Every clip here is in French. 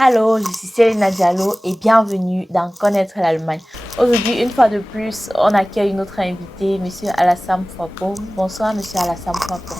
Hello, je suis Selena Diallo et bienvenue dans Connaître l'Allemagne. Aujourd'hui, une fois de plus, on accueille notre invité, Monsieur Alassane Fouapo. Bonsoir, Monsieur Alassane Fouapo.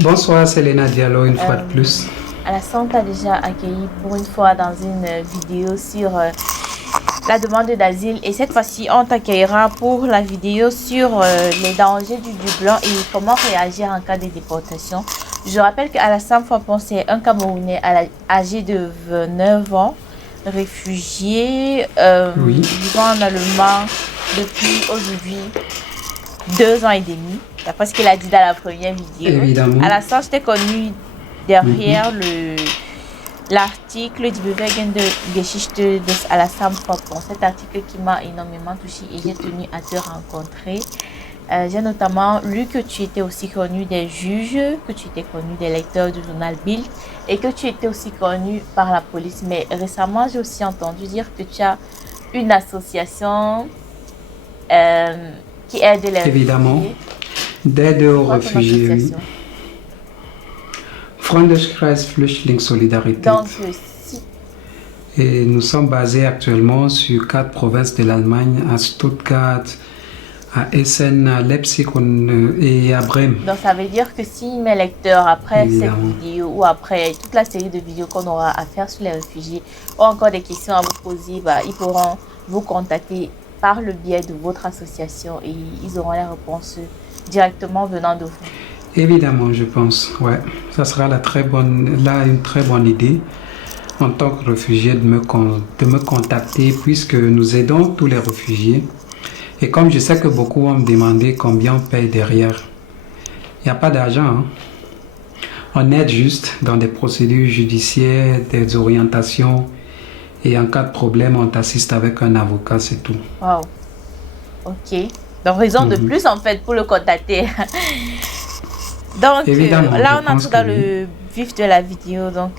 Bonsoir Selena Diallo, une fois de Euh, plus. Alassane t'a déjà accueilli pour une fois dans une vidéo sur la demande d'asile et cette fois-ci, on t'accueillera pour la vidéo sur les dangers du Dublin et comment réagir en cas de déportation. Je rappelle qu'Alassane Fouapo, c'est un Camerounais âgé de 29 ans, réfugié, Oui, vivant en Allemagne depuis aujourd'hui 2 ans et demi. D'après ce qu'il a dit dans la première vidéo. évidemment. Alassane, je t'ai connu Mhm. derrière l'article Die bewegende Geschichte des Alassane Fouapo. Cet article qui m'a énormément touché et j'ai tenu à te rencontrer. J'ai notamment lu que tu étais aussi connu des juges, que tu étais connu des lecteurs du journal Bild et que tu étais aussi connu par la police. Mais récemment, j'ai aussi entendu dire que tu as une association euh, qui aide les Évidemment. réfugiés. D'aide C'est aux quoi ton réfugiés, oui. association? Freundeskreis Flüchtlingssolidarität. Donc, si... Et nous sommes basés actuellement sur 4 provinces de l'Allemagne, à Stuttgart, à Essen, à Leipzig et à Brême. Donc, ça veut dire que si mes lecteurs, après cette Évidemment. vidéo ou après toute la série de vidéos qu'on aura à faire sur les réfugiés, ont encore des questions à vous poser, bah, ils pourront vous contacter par le biais de votre association et ils auront les réponses directement venant de vous. Évidemment, je pense, ouais. Ça sera une très bonne idée en tant que réfugié de me contacter puisque nous aidons tous les réfugiés. Et comme je sais que beaucoup vont me demander combien on paye derrière, il n'y a pas d'argent, hein. On aide juste dans des procédures judiciaires, des orientations. Et en cas de problème, on t'assiste avec un avocat, c'est tout. Wow, ok. Donc, raison de Mhm. plus en fait pour le contacter. Donc, Évidemment, je là, on pense entre que dans oui. le vif de la vidéo. Donc,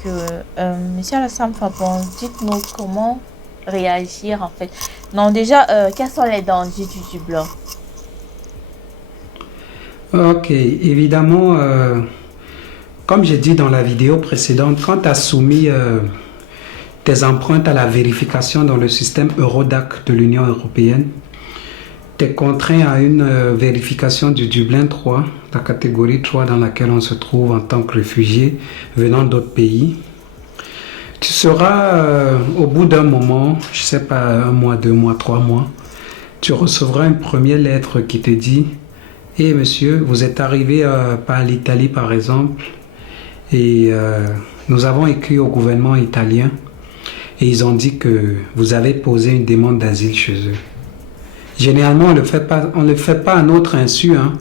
Monsieur Alassane Fapon, dites-nous comment réagir en fait. Non, déjà, quels sont les dangers du blanc? Ok, évidemment, comme j'ai dit dans la vidéo précédente, quand tu as soumis tes empreintes à la vérification dans le système Eurodac de l'Union européenne, tu es contraint à une vérification du Dublin 3, la catégorie 3 dans laquelle on se trouve en tant que réfugié venant d'autres pays. Tu seras, au bout d'un moment, je ne sais pas, un mois, 2 mois, 3 mois, tu recevras une première lettre qui te dit: Eh monsieur, vous êtes arrivé par l'Italie par exemple, et nous avons écrit au gouvernement italien, et ils ont dit que vous avez posé une demande d'asile chez eux. Généralement, on le fait pas à notre insu, hein.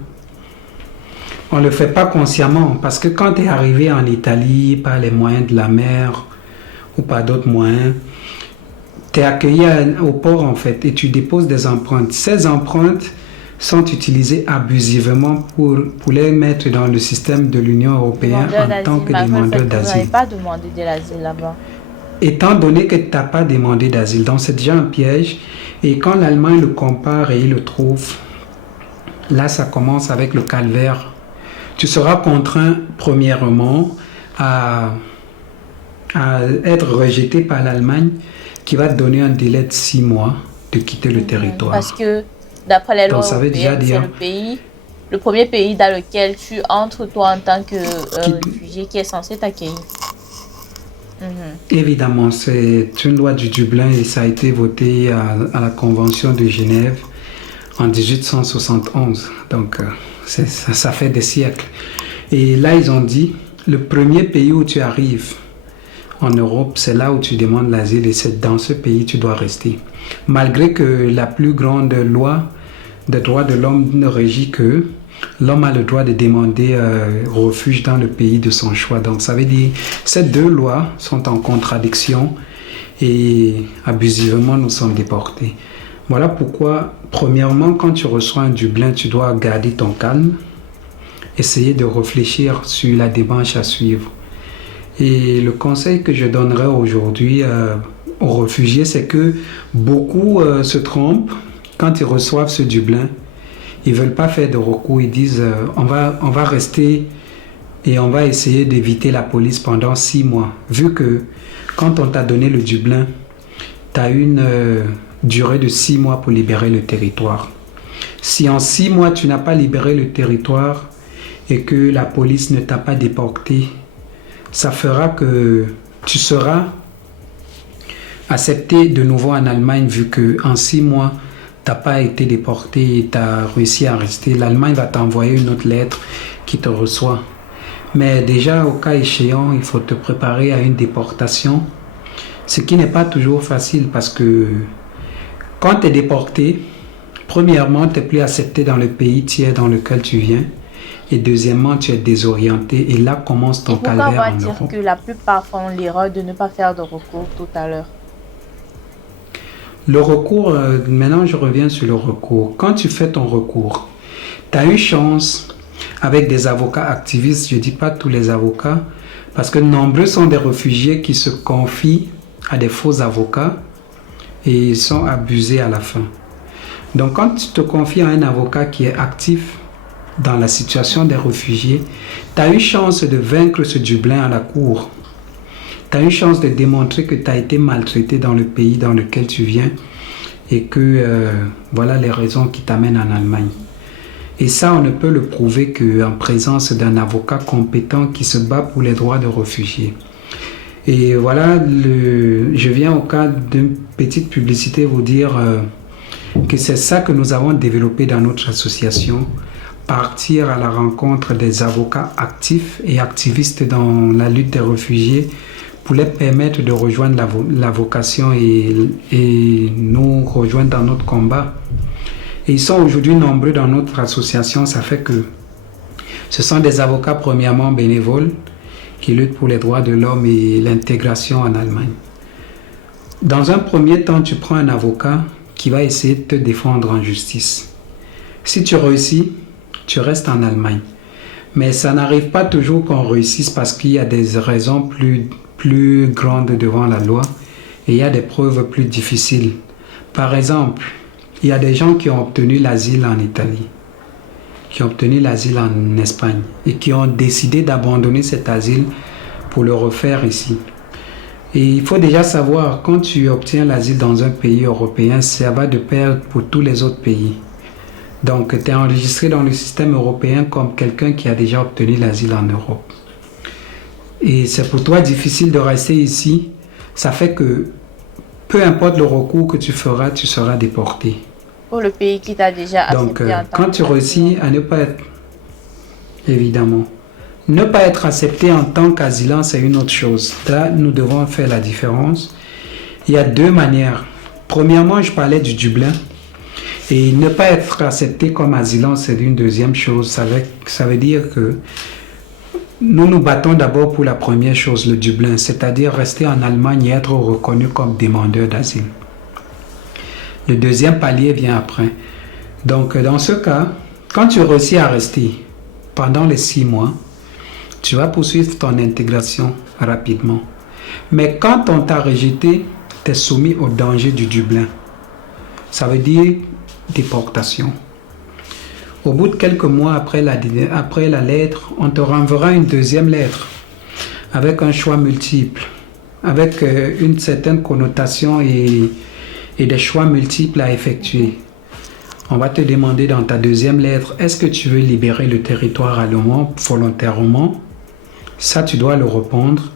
On ne le fait pas consciemment, parce que quand tu es arrivé en Italie par les moyens de la mer ou par d'autres moyens, tu es accueilli au port en fait et tu déposes des empreintes. Ces empreintes sont utilisées abusivement pour les mettre dans le système de l'Union européenne Demandeur en tant d'asile, que malgré le fait demandeur que vous n'avez d'asile. pas demandé de l'asile là-bas. Étant donné que tu n'as pas demandé d'asile, donc c'est déjà un piège. Et quand l'Allemagne le compare et il le trouve, là ça commence avec le calvaire. Tu seras contraint premièrement à, à être rejeté par l'Allemagne qui va te donner un délai de 6 mois de quitter le Parce territoire. que d'après les Donc lois ça veut déjà européennes, c'est dire, le premier pays dans lequel tu entres toi en tant que qui, réfugié qui est censé t'accueillir. Mhm. évidemment, c'est une loi du Dublin et ça a été voté à la Convention de Genève en 1871. Donc ça fait des siècles. Et là, ils ont dit, le premier pays où tu arrives en Europe, c'est là où tu demandes l'asile et c'est dans ce pays que tu dois rester. Malgré que la plus grande loi des droits de l'homme ne régit que l'homme a le droit de demander refuge dans le pays de son choix. Donc ça veut dire que ces deux lois sont en contradiction et abusivement nous sommes déportés. Voilà pourquoi, premièrement, quand tu reçois un Dublin, tu dois garder ton calme, essayer de réfléchir sur la démarche à suivre. Et le conseil que je donnerais aujourd'hui aux réfugiés, c'est que beaucoup se trompent quand ils reçoivent ce Dublin. Ils ne veulent pas faire de recours. Ils disent on va rester et on va essayer d'éviter la police pendant 6 mois. Vu que quand on t'a donné le Dublin, tu as une durée de 6 mois pour libérer le territoire. Si en 6 mois tu n'as pas libéré le territoire et que la police ne t'a pas déporté, ça fera que tu seras accepté de nouveau en Allemagne vu que en 6 mois, tu n'as pas été déporté et tu as réussi à rester. L'Allemagne va t'envoyer une autre lettre qui te reçoit. Mais déjà, au cas échéant, il faut te préparer à une déportation, ce qui n'est pas toujours facile parce que quand tu es déporté, premièrement, tu n'es plus accepté dans le pays tiers dans lequel tu viens. Et deuxièmement, tu es désorienté et là commence ton calvaire en Europe. Pourquoi on va dire que la plupart font l'erreur de ne pas faire de recours tout à l'heure? Le recours, maintenant je reviens sur le recours. Quand tu fais ton recours, tu as une chance avec des avocats activistes, je ne dis pas tous les avocats, parce que nombreux sont des réfugiés qui se confient à des faux avocats et ils sont abusés à la fin. Donc quand tu te confies à un avocat qui est actif dans la situation des réfugiés, tu as une chance de vaincre ce Dublin à la cour. Tu as une chance de démontrer que tu as été maltraité dans le pays dans lequel tu viens et que voilà les raisons qui t'amènent en Allemagne. Et ça, on ne peut le prouver qu'en présence d'un avocat compétent qui se bat pour les droits de réfugiés. Et voilà, je viens au cas d'une petite publicité vous dire que c'est ça que nous avons développé dans notre association. Partir à la rencontre des avocats actifs et activistes dans la lutte des réfugiés pour les permettre de rejoindre la vocation et nous rejoindre dans notre combat. Et ils sont aujourd'hui nombreux dans notre association, ça fait que ce sont des avocats premièrement bénévoles qui luttent pour les droits de l'homme et l'intégration en Allemagne. Dans un premier temps, tu prends un avocat qui va essayer de te défendre en justice. Si tu réussis, tu restes en Allemagne. Mais ça n'arrive pas toujours qu'on réussisse parce qu'il y a des raisons plus grandes devant la loi et il y a des preuves plus difficiles. Par exemple, il y a des gens qui ont obtenu l'asile en Italie, qui ont obtenu l'asile en Espagne et qui ont décidé d'abandonner cet asile pour le refaire ici. Et il faut déjà savoir, quand tu obtiens l'asile dans un pays européen, ça va de pair pour tous les autres pays. Donc, tu es enregistré dans le système européen comme quelqu'un qui a déjà obtenu l'asile en Europe. Et c'est pour toi difficile de rester ici. Ça fait que peu importe le recours que tu feras, tu seras déporté. Pour le pays qui t'a déjà accepté. Donc, quand tu réussis à ne pas être... Évidemment. Ne pas être accepté en tant qu'asylant, c'est une autre chose. Là, nous devons faire la différence. Il y a deux manières. Premièrement, je parlais du Dublin. Et ne pas être accepté comme asylant, c'est une deuxième chose. Ça veut dire que nous nous battons d'abord pour la première chose, le Dublin, c'est-à-dire rester en Allemagne et être reconnu comme demandeur d'asile. Le deuxième palier vient après. Donc, dans ce cas, quand tu réussis à rester pendant les 6 mois, tu vas poursuivre ton intégration rapidement. Mais quand on t'a rejeté, tu es soumis au danger du Dublin. Ça veut dire déportation. Au bout de quelques mois après la lettre, on te renverra une deuxième lettre avec un choix multiple, avec une certaine connotation et des choix multiples à effectuer. On va te demander dans ta deuxième lettre, est-ce que tu veux libérer le territoire allemand volontairement? Ça, tu dois le répondre.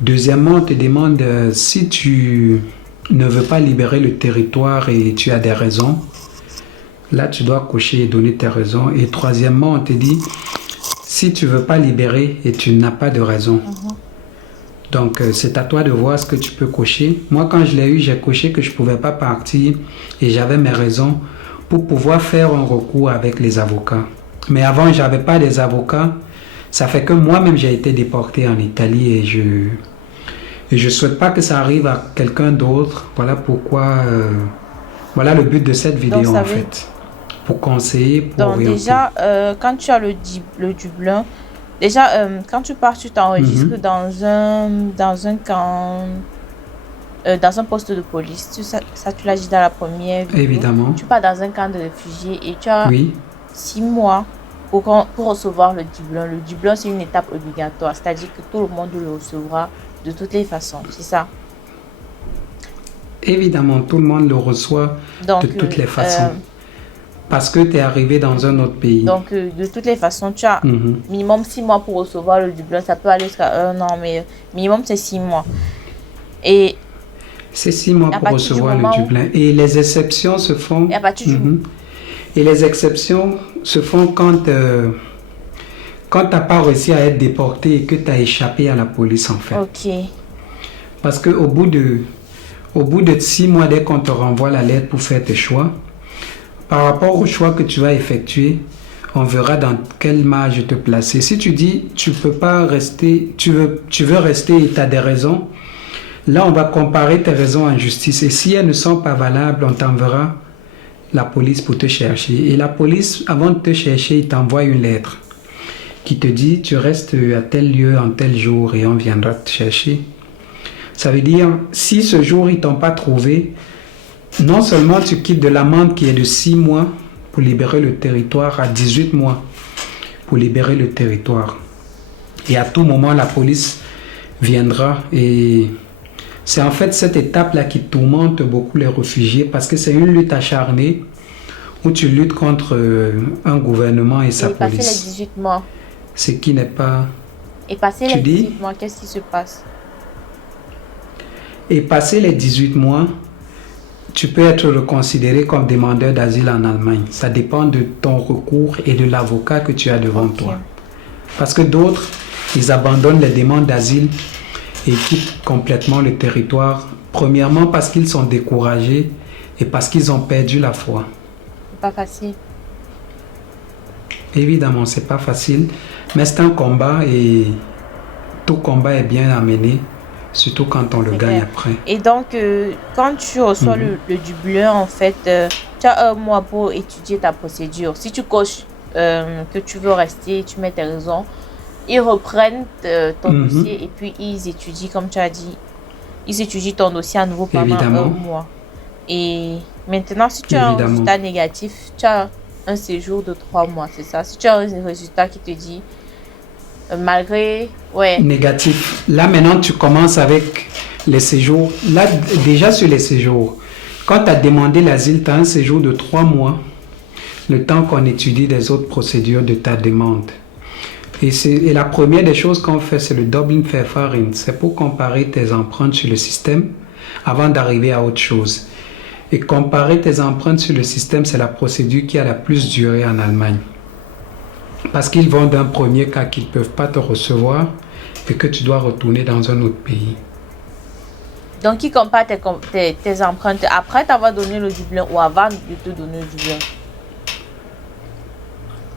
Deuxièmement, on te demande si tu ne veux pas libérer le territoire et tu as des raisons. Là, tu dois cocher et donner tes raisons. Et troisièmement, on te dit, si tu ne veux pas libérer et tu n'as pas de raison. Donc, c'est à toi de voir ce que tu peux cocher. Moi, quand je l'ai eu, j'ai coché que je ne pouvais pas partir et j'avais mes raisons pour pouvoir faire un recours avec les avocats. Mais avant, je n'avais pas des avocats. Ça fait que moi-même, j'ai été déporté en Italie et je ne souhaite pas que ça arrive à quelqu'un d'autre. Voilà pourquoi... voilà le but de cette vidéo en fait. Pour conseiller, pour orienter. Donc déjà, quand tu as le Dublin, déjà, quand tu pars, tu t'enregistres dans un camp, dans un poste de police. Ça tu l'as dit dans la première vidéo. Évidemment. Tu pars dans un camp de réfugiés et tu as 6 mois pour recevoir le Dublin. Le Dublin, c'est une étape obligatoire, c'est-à-dire que tout le monde le recevra de toutes les façons, c'est ça? Évidemment, tout le monde le reçoit Donc, de toutes les façons. Parce que tu es arrivé dans un autre pays. Donc, de toutes les façons, tu as Mhm. minimum 6 mois pour recevoir le Dublin. Ça peut aller jusqu'à 1 an, mais minimum, c'est 6 mois. Et C'est 6 mois à pour partir du recevoir moment le où- Dublin. Et les exceptions se font... et à partir du Mhm. Et les exceptions se font quand tu n'as pas réussi à être déporté et que tu as échappé à la police, en fait. Ok, Parce qu'au bout de 6 mois, dès qu'on te renvoie la lettre pour faire tes choix, par rapport au choix que tu vas effectuer, on verra dans quelle marge te placer. Si tu dis tu peux pas rester, tu veux rester et tu as des raisons, là on va comparer tes raisons en justice. Et si elles ne sont pas valables, on t'enverra la police pour te chercher. Et la police, avant de te chercher, il t'envoie une lettre qui te dit tu restes à tel lieu en tel jour et on viendra te chercher. Ça veut dire, si ce jour ils t'ont pas trouvé, non seulement tu quittes de l'amende qui est de 6 mois pour libérer le territoire à 18 mois pour libérer le territoire. Et à tout moment, la police viendra. Et c'est en fait cette étape-là qui tourmente beaucoup les réfugiés parce que c'est une lutte acharnée où tu luttes contre un gouvernement et sa et passer les police. 18 mois. Ce qui n'est pas... Et passer Tu les dis? 18 mois, qu'est-ce qui se passe? Et passer les 18 mois, tu peux être reconsidéré comme demandeur d'asile en Allemagne. Ça dépend de ton recours et de l'avocat que tu as devant Ok. toi. Parce que d'autres, ils abandonnent les demandes d'asile et quittent complètement le territoire. Premièrement parce qu'ils sont découragés et parce qu'ils ont perdu la foi. C'est pas facile. Évidemment, c'est pas facile, mais c'est un combat et tout combat est bien à mener, surtout quand on le C'est gagne clair. après. Et donc, quand tu reçois le Dublin, en fait, tu as 1 mois pour étudier ta procédure. Si tu coches que tu veux rester, tu mets tes raisons, ils reprennent ton Mhm. dossier et puis ils étudient, comme tu as dit, ils étudient ton dossier à nouveau pendant Évidemment. 1 mois. Et maintenant, si tu as un Évidemment. résultat négatif, tu as un séjour de 3 mois, c'est ça? Si tu as un résultat qui te dit, malgré, ouais, Négatif. Là, maintenant, tu commences avec les séjours. Là, déjà sur les séjours, quand tu as demandé l'asile, tu as un séjour de 3 mois, le temps qu'on étudie les autres procédures de ta demande. Et la première des choses qu'on fait, c'est le Dublin Verfahren. C'est pour comparer tes empreintes sur le système avant d'arriver à autre chose. Et comparer tes empreintes sur le système, c'est la procédure qui a la plus duré en Allemagne. Parce qu'ils vont d'un premier cas qu'ils ne peuvent pas te recevoir et que tu dois retourner dans un autre pays. donc ils comparent tes empreintes après t'avoir donné le Dublin ou avant de te donner le Dublin.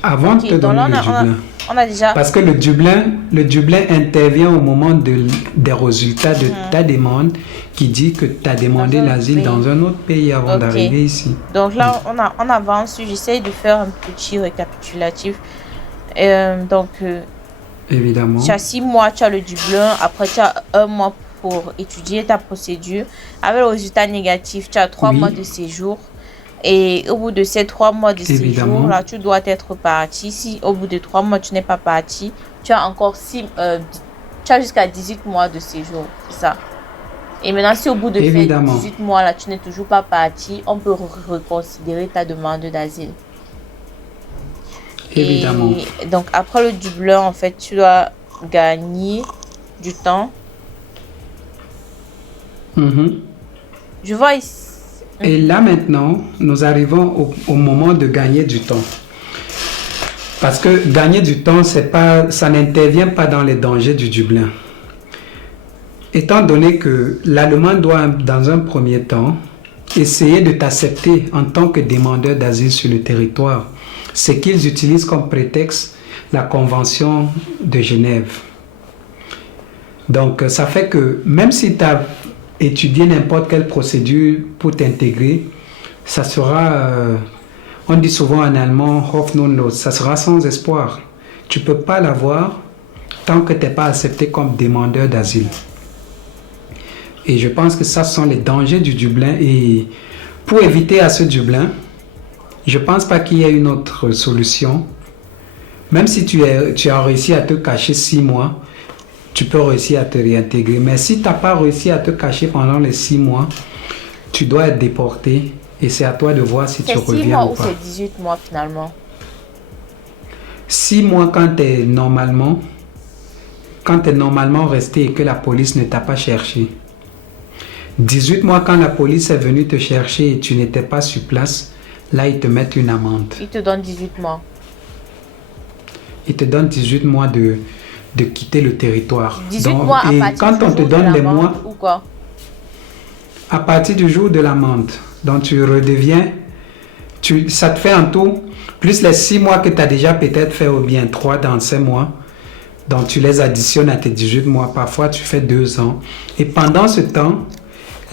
Avant Ok, de te donc donner là, le Dublin. on a déjà... Parce que le Dublin intervient au moment des résultats de ta demande qui dit que tu as demandé Dans un autre l'asile pays. dans un autre pays avant Ok. d'arriver ici. Donc là, on avance. J'essaye de faire un petit récapitulatif. Donc, Évidemment. tu as 6 mois, tu as le Dublin. Après, tu as 1 mois pour étudier ta procédure. Avec le résultat négatif, tu as 3 Oui. mois de séjour. Et au bout de ces 3 mois de Évidemment. séjour, là, tu dois être parti. Si au bout de 3 mois, tu n'es pas parti, tu as encore tu as jusqu'à 18 mois de séjour. C'est ça. Et maintenant, si au bout de ces Évidemment. 18 mois, là, tu n'es toujours pas parti, on peut reconsidérer ta demande d'asile. Évidemment. Et donc, après le Dublin, en fait, tu dois gagner du temps. Mhm. Je vois ici. Et là maintenant, nous arrivons au moment de gagner du temps. Parce que gagner du temps, ça n'intervient pas dans les dangers du Dublin. Étant donné que l'Allemand doit, dans un premier temps, essayer de t'accepter en tant que demandeur d'asile sur le territoire, c'est qu'ils utilisent comme prétexte la Convention de Genève. Donc, ça fait que même si tu as étudié n'importe quelle procédure pour t'intégrer, ça sera, on dit souvent en allemand, hoffnungslos, ça sera sans espoir. Tu ne peux pas l'avoir tant que tu n'es pas accepté comme demandeur d'asile. Et je pense que ça sont les dangers du Dublin. Et pour éviter à ce Dublin, je ne pense pas qu'il y ait une autre solution Même si tu as réussi à te cacher 6 mois, tu peux réussir à te réintégrer. Mais si tu n'as pas réussi à te cacher pendant les 6 mois, tu dois être déporté et c'est à toi de voir si tu C'est 6 reviens mois ou ou pas. c'est 18 mois finalement? 6 mois quand tu es normalement resté et que la police ne t'a pas cherché. 18 mois quand la police est venue te chercher et tu n'étais pas sur place, là ils te mettent une amende. Ils te donnent 18 mois. Ils te donnent 18 mois de quitter le territoire. 18 mois à et partir quand du on te jour de donne les l'amende mois, ou quoi? à partir du jour de l'amende, donc tu redeviens, ça te fait en tout, plus les 6 mois que tu as déjà peut-être fait ou bien 3 dans ces mois, donc tu les additionnes à tes 18 mois, parfois tu fais 2 ans. Et pendant ce temps,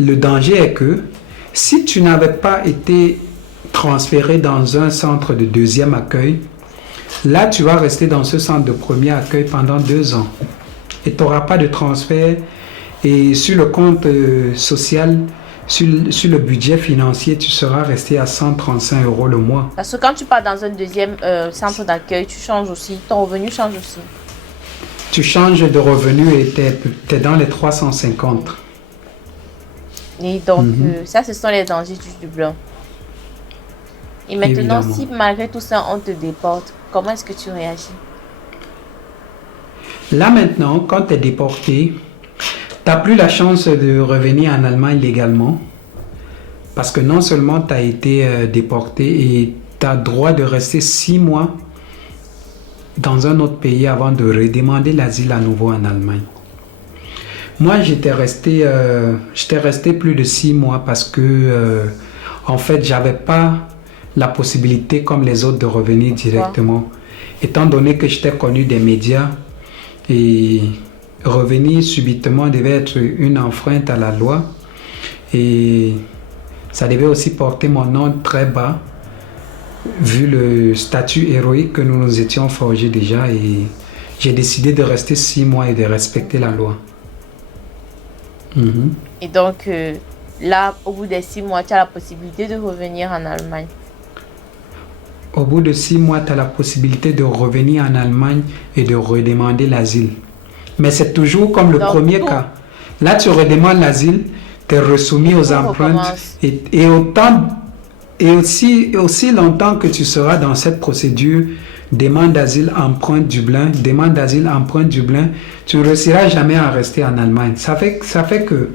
le danger est que si tu n'avais pas été transféré dans un centre de deuxième accueil, là tu vas rester dans ce centre de premier accueil pendant 2 ans. Et tu n'auras pas de transfert. Et sur le compte social, sur le budget financier, tu seras resté à 135 € le mois. Parce que quand tu pars dans un deuxième centre d'accueil, tu changes aussi. Ton revenu change aussi. Tu changes de revenu et tu es dans les 350. Et donc, ça, ce sont les dangers du Dublin. Et maintenant, Évidemment. si malgré tout ça, on te déporte, comment est-ce que tu réagis? Là maintenant, quand tu es déporté, tu n'as plus la chance de revenir en Allemagne légalement. Parce que non seulement tu as été déporté et tu as droit de rester 6 mois dans un autre pays avant de redemander l'asile à nouveau en Allemagne. Moi, j'étais resté plus de 6 mois parce que, en fait, j'avais pas la possibilité comme les autres de revenir directement. Étant donné que j'étais connu des médias et revenir subitement devait être une enfreinte à la loi et ça devait aussi porter mon nom très bas vu le statut héroïque que nous nous étions forgés déjà et j'ai décidé de rester 6 mois et de respecter la loi. Et donc, là, au bout des 6 mois, tu as la possibilité de revenir en Allemagne. Au bout de 6 mois, tu as la possibilité de revenir en Allemagne et de redemander l'asile. Mais c'est toujours comme le premier cas. Là, tu redemandes l'asile, tu es resoumis aux empreintes et aussi longtemps que tu seras dans cette procédure, demande d'asile, empreinte Dublin, demande d'asile, empreinte Dublin, tu ne réussiras jamais à rester en Allemagne. Ça fait que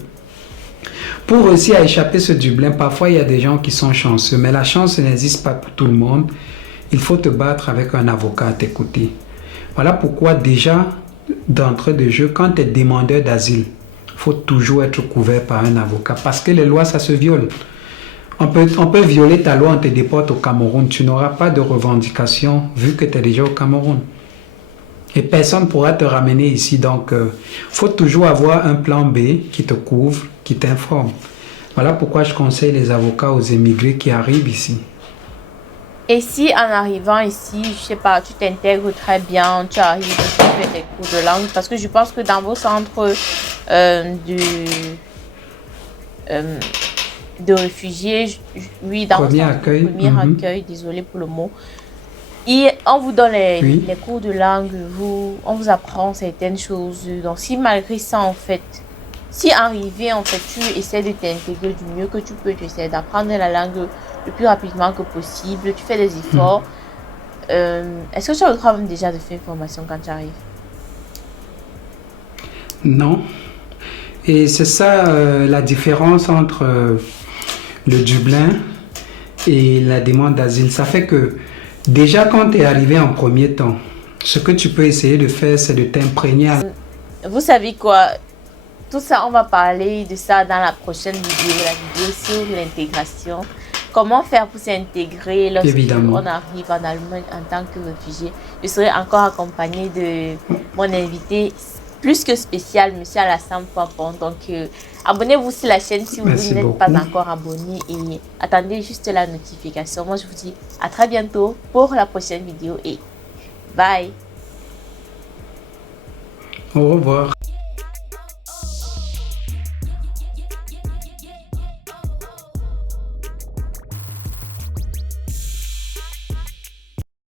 pour réussir à échapper ce Dublin, parfois il y a des gens qui sont chanceux, mais la chance n'existe pas pour tout le monde. Il faut te battre avec un avocat à tes côtés. Voilà pourquoi déjà, d'entrée de jeu, quand tu es demandeur d'asile, il faut toujours être couvert par un avocat parce que les lois, ça se viole. On peut violer ta loi, on te déporte au Cameroun. Tu n'auras pas de revendication vu que tu es déjà au Cameroun. Et personne ne pourra te ramener ici. Donc, il faut toujours avoir un plan B qui te couvre, qui t'informe. Voilà pourquoi je conseille les avocats aux émigrés qui arrivent ici. Et si en arrivant ici, je sais pas, tu t'intègres très bien, tu arrives, tu fais des cours de langue, parce que je pense que dans vos centres de réfugiés, oui, dans Premier vos accueil, premier accueil, désolé pour le mot, et on vous donne les cours de langue, on vous apprend certaines choses. Donc si malgré ça, en fait, si arrivé, en fait, tu essaies de t'intégrer du mieux que tu peux, tu essaies d'apprendre la langue le plus rapidement que possible, tu fais des efforts. Est-ce que tu as le droit même déjà de faire une formation quand tu arrives? Non. Et c'est ça la différence entre le Dublin et la demande d'asile. Ça fait que déjà quand tu es arrivé en premier temps, ce que tu peux essayer de faire, c'est de t'imprégner. Vous savez quoi? Tout ça, on va parler de ça dans la prochaine vidéo, la vidéo sur l'intégration. Comment faire pour s'intégrer lorsqu'on arrive en Allemagne en tant que réfugié. Je serai encore accompagnée de mon invité plus que spécial, monsieur Alassane Papon. Donc, abonnez-vous sur la chaîne si vous n'êtes pas encore abonné et attendez juste la notification. Moi, je vous dis à très bientôt pour la prochaine vidéo et bye. Au revoir.